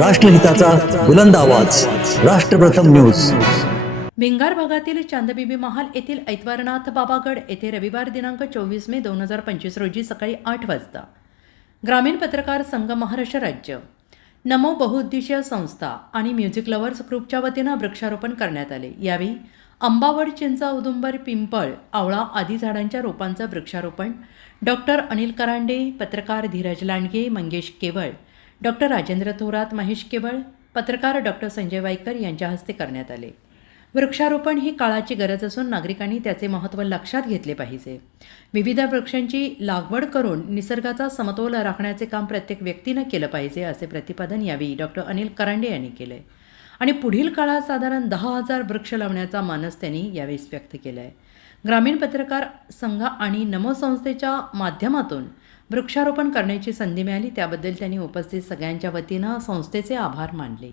राष्ट्रहिताचा बुलंद आवाज. राष्ट्रप्रथम न्यूज. भिंगार भागातील चांदबिबी महाल येथील ऐतवारनाथ बाबागड येथे रविवार दिनांक चोवीस मे दोन हजार पंचवीस रोजी सकाळी आठ वाजता. ग्रामीण पत्रकार संघ महाराष्ट्र राज्य. नमो बहुउद्देशीय संस्था आणि म्युझिक लव्हर्स ग्रुपच्या वतीनं वृक्षारोपण करण्यात आले. यावेळी अंबावड चिंचा उदुंबर पिंपळ आवळा आदी झाडांच्या रोपांचं वृक्षारोपण डॉक्टर अनिल करांडे पत्रकार धीरज लांडगे मंगेश केवळ डॉक्टर राजेंद्र थोरात महेश केवळ पत्रकार डॉक्टर संजय वाईकर यांच्या हस्ते करण्यात आले. वृक्षारोपण ही काळाची गरज असून नागरिकांनी त्याचे महत्त्व लक्षात घेतले पाहिजे. विविध वृक्षांची लागवड करून निसर्गाचा समतोल राखण्याचे काम प्रत्येक व्यक्तीनं केलं पाहिजे असे प्रतिपादन यावेळी डॉक्टर अनिल करांडे यांनी केले आणि पुढील काळात साधारण दहा हजार वृक्ष लावण्याचा मानस त्यांनी यावेळी व्यक्त केला आहे ग्रामीण पत्रकार संघ आणि नमो संस्थेच्या माध्यमातून वृक्षारोपण करण्याची संधी मिळाली. त्याबद्दल त्यांनी उपस्थित सगळ्यांच्या वतीनं संस्थेचे आभार मानले.